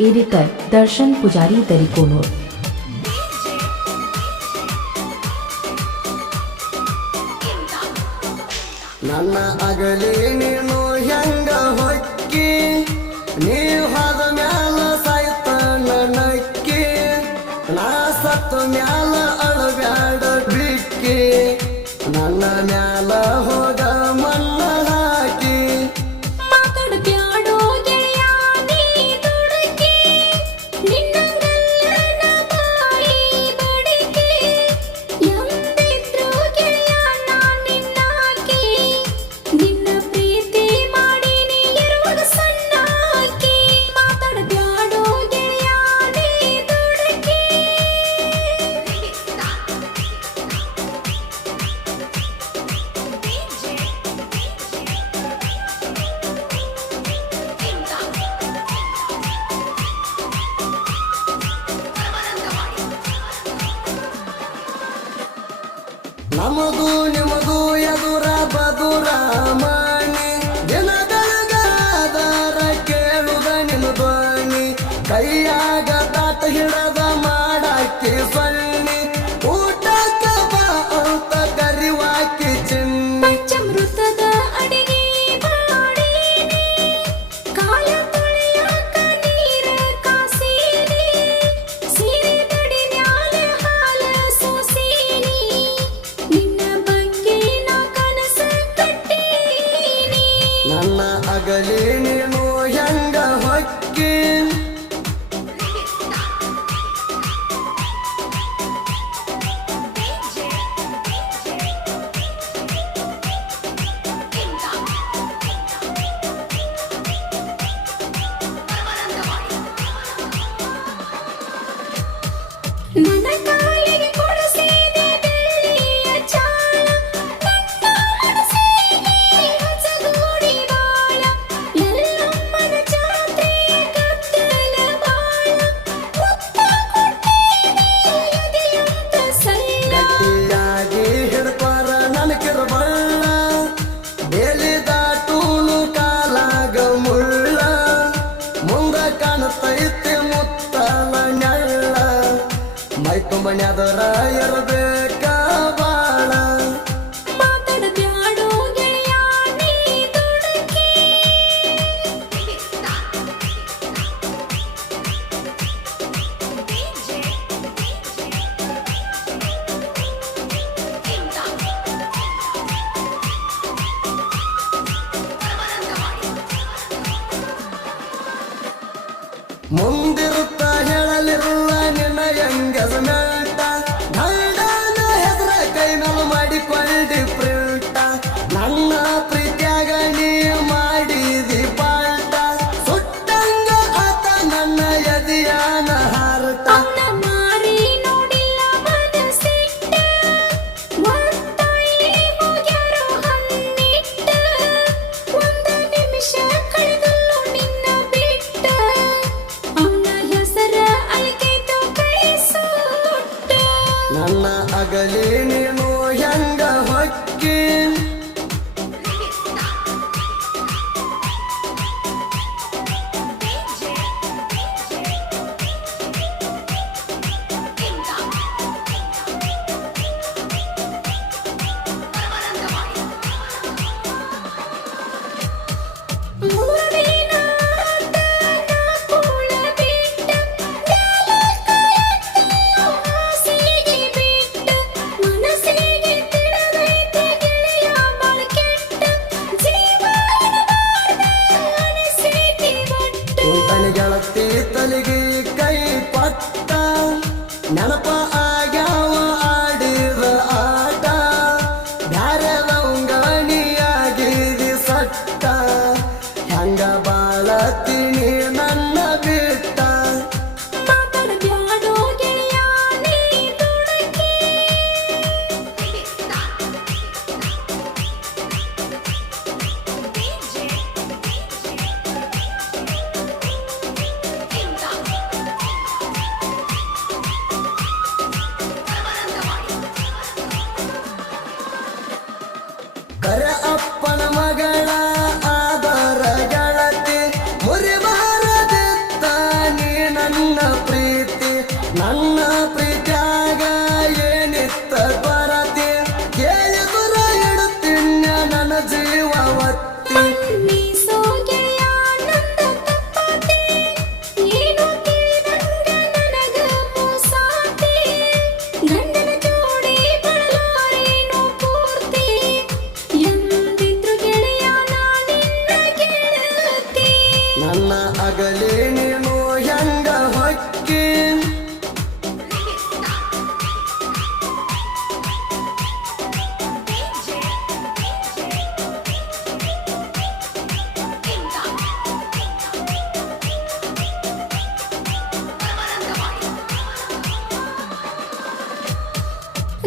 Editor दर्शन पुजारी तरीकोनूर। ನನ್ನ ಅಗಲಿ ನೀನು ಹೆಂಗ ಹೊಕ್ಕಿ ನೀವು ಹಾದ ಮ್ಯಾಲ ಸಾಯ್ತ ನಕ್ಕಿ ನಾ ಸತ್ತು ಮ್ಯಾಲ ಅಳಬ್ಯಾಡ ಬಿಕ್ಕಿ ನನ್ನ ಮ್ಯಾಲ ಹೋಗ ಮಣ್ಣ ಹಾಕಿ ಮಾತಾಡಬ್ಯಾಡೋ ಗೆಳೆಯ ನೀ ದುಡುಕಿ ನಿನ್ನಂಗಲ್ಲನ ಬಾಯಿ ಬಡಿಕೆ ಎಂದಿದ್ರು ಗೆಳೆಯ ನಾ ನಿನ್ನಾಕಿ ನಿನ್ನ ಪ್ರೀತಿ ಮಾಡಿ ನೀ ಇರುವಾಗ ಸಣ್ಣ ಹಾಕಿ ಮಾತಾಡಬ್ಯಾಡೋ ಗೆಳೆಯ ನೀ ದುಡುಕಿ ನಮಗೂ ನಿಮಗೂ ಎದುರ ಬದುರ ಮಾಣಿ ದಿನ ಬೆಳಗಾದರ ಕೇಳುದ ನಿನ್ನ ಧ್ವನಿ ಕೈಯಾಗ ತಾಟ ಹಿಡದ ಮಾಡಾಕಿ ಸೊನ್ನಿ ಊಟಕ್ಕ ಬಾ ಅಂತ ಕರಿವಾಕಿ ಚಿನ್ನಿ ಪಂಚಾಮೃತದ ಅಡಿಗೆ ಮಾಡೀನಿ ಕಾಲ ತೊಳೆಯಾಕ ನೀರ ಕಾಸೀನಿ ಸೀರೆ ದಡಿ ಮ್ಯಾಲ ಹಾಲ ಸೋಸೀನಿ ನಿನ್ನ ಬಗ್ಗೆ ನಾ ಕನಸ ಕಟ್ಟೀನಿ ನನ್ನ ಅಗಲಿ ನೀನು ಹೆಂಗ ಹೊಕ್ಕಿ ನನ್ನ ಕಾಲಿಗೆ ಕೊಡಿಸಿದೆ ಬೆಳ್ಳಿಯ ಚಾಳ ನನ್ನ ಮನಸ್ಸಿಗೆ ಹೊಸಗೂಡಿ ಬಾಳ ಎಲ್ಲಮ್ಮನ ಜಾತ್ರೆಯ ಕತ್ತಲ ಬಾಳ ಮುತ್ತ ಕೊಟ್ಟೇನೆ ಎದೆಯಂತ ಸಲ್ಲ ಗಟ್ಟಿಯಾಗಿ ಹಿಡ್ಪಾರ ನನಕಿರಬಳ್ಳ ಬೇಲಿ ದಾಟೂನು ಕಾಲಾಗ ಮುಳ್ಳ ಮುಂದ ಕಾಣತೈತಿ ಮುತ್ತಲ ನೆಳ್ಳ ಮೈ ತುಂಬ ನೆದರ ಇರಬೇಕ ಬಾಳ ಮಾತಾಡಬ್ಯಾಡೋ ಗೆಳೆಯ ನೀ ದುಡುಕಿ ಮುಂದಿರುತ್ತ ಹೇಳಲಿಲ್ಲ ನಿನ್ನ ಹೆಂಗಸ ಮೆಲ್ಟ ದಂಡನ ಹೆಸರ ಕೈ ಮೇಲೆ ಮಾಡಿಕೊಳ್ಳಿ ಪ್ರಿಂಟ ನನ್ನ ಪ್ರೀತಿಯಾಗ ನೀ ಮಾಡಿದಿ ಪಾಲ್ಟ ಸುಟ್ಟಂಗ ಆತ ನನ್ನ ಎದೆಯಾನ ಹಾರಟ ಅವನ ಮಾರಿ ನೋಡಿಲ್ಲ ಮನಸ್ಸಿಟ್ಟ ಒತ್ತಾಯಿ ಹೋಗ್ಯಾರೋ ಹನ್ನಿಟ್ಟ ಒಂದ ನಿಮಿಷ ಕಳೆದಲ್ಲೋ ನಿನ್ನ ಬಿಟ್ಟ ಅವನ ಹೆಸರ ಅಲ್ಕೈತೋ ಕೈ ಸುಟ್ಟ ನನ್ನ ಅಗಲಿ ನೀನು ಹೆಂಗ ಹೊಕ್ಕಿ ಮೂರು ದಿನ ಆತ ನಾ ಕೂಳ ಬಿಟ್ಟ ಮ್ಯಾಲ ಕಾಯತ್ತೋ ಹಾಸಿಗೆ ಬಿಟ್ಟ ಮನಸ್ಸಿಗೆ ತಿಳಿದೈತೆ ಗೆಳೆಯ ಬಾಳ ಕೆಟ್ಟ ಜೀವ ಇಡಬಾರ್ದ ಅನಿಸೈತಿ ಒಟ್ಟು ತಲೆ ಗೆಳತಿ ತಲೆಗೆ ಕೈ ಪಟ್ಟ ನೆನಪ ಆಗ್ಯಾವ ಆಡಿದ ಆಟ ಬ್ಯಾರೆದವಂಗಣಿಯಾಗಿದಿ ಸಟ್ಟ ಹೆಂಗ ಬಾಳತೀನಿ ನನ್ನ ಬಿಟ್ಟ ಮಾತಾಡಬ್ಯಾಡೋ ಗೆಳೆಯ ನೀ ದುಡುಕಿ ನಿನ್ನ ಪ್ರೀತಿ ನನ್ನ ಪ್ರೀತಿಯಾಗ ಏನಿತ್ತ ಕೊರತೆ ಕೇಳಿದುರ ಇಡುತ್ತಿನ್ನ ನನ್ನ ಜೀವ ಒತ್ತಿ ಮನ್ನಿಸೋ ಗೆಳೆಯ ನಂದ ತಪ್ಪಾತೆ ಏನು ಕೇಳಿದಂಗ ನನಗ ಮೋಸಾತೆ ಗಂಡನ ಜೋಡಿ ಬರಲಾರೇನೋ ಪೂರ್ತಿ ಎಂದಿದ್ರು ಗೆಳೆಯ ನಾನಿನ್ನ ಗೆಳತಿ ನನ್ನ ಅಗಲಿ ನೀನು ಹೆಂಗ ಹೊಕ್ಕಿ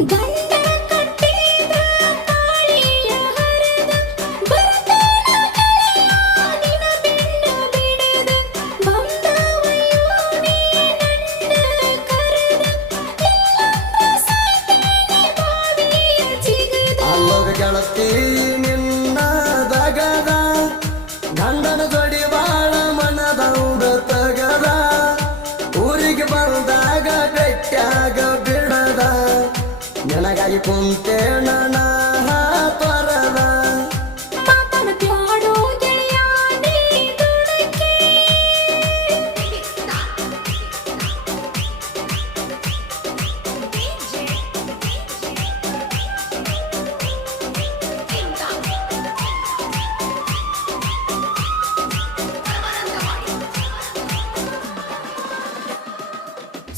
ಗಂಡ ಕಟ್ಟಿದ ತಾಳಿಯ ಹರಿದ ಬರ್ತೇನ ಗೆಳೆಯ ನಿನ ಬೆನ್ನ ಬಿಡದ ಬಂದವಯ್ಯೋ ನೀ ನನ್ನ ಕರೆದ ಇಲ್ಲಂದ್ರ ಸಾಯ್ತೇನೆ ಬಾವಿಯ ಜಿಗದ ಅಲ್ಲೋಗ ಗೆಳತಿ ನಿನ್ನ ದಗದ ಗಂಡನ ಜೋಡಿ ಬಾಳ ಮನದೌದ ತಗದ ಊರಿಗೆ ಬಂದಾಗ ಬೆಟ್ಟಾಗ ಬಿಡದ ನನಗಾಗಿ ಕುಂತೇಣ ನಾ ತೊರದ ಮಾತನ ಬ್ಯಾಡೋ ಗೆಳೆಯ ನೀ ದುಡುಕಿ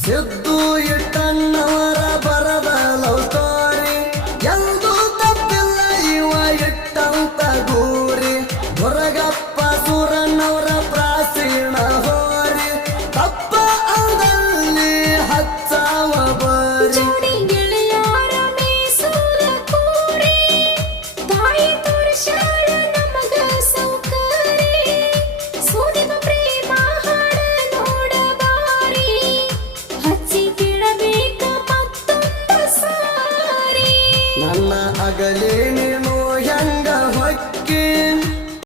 ಸಿದ್ದು ಇಟ್ಟಣ್ಣವರ ಬರದ ಲವ್ ಸ್ಟೋರಿ ಎಂದು ತಪ್ಪಿಲ್ಲ ಇವ ಇಟ್ಟಂತ ಗೂರಿ ಹೊರಗಪ್ಪ ಸೂರಣ್ಣವರ ಪ್ರಾಚೀನ ಹೋರಿ ತಪ್ಪ ಅಂದಲ್ಲಿ ಹಚ್ಚಾವ ಬರಿ ಜೋಡಿ ಗೆಳೆಯರ ಮೇಸೂರ ಕೂರಿ ತಾಯಿ ತೋರಿಸ್ಯಾಳ ನಮಗ ಸೌಕರಿ ಸೋದಿಮ ಪ್ರೇಮ ಹಾಡ ನೋಡಬಾರಿ ಹಚ್ಚಿ ಕೇಳಬೇಕ ಮತ್ತೊಂದು ಸಾರಿ ನನ್ನ ಅಗಲಿ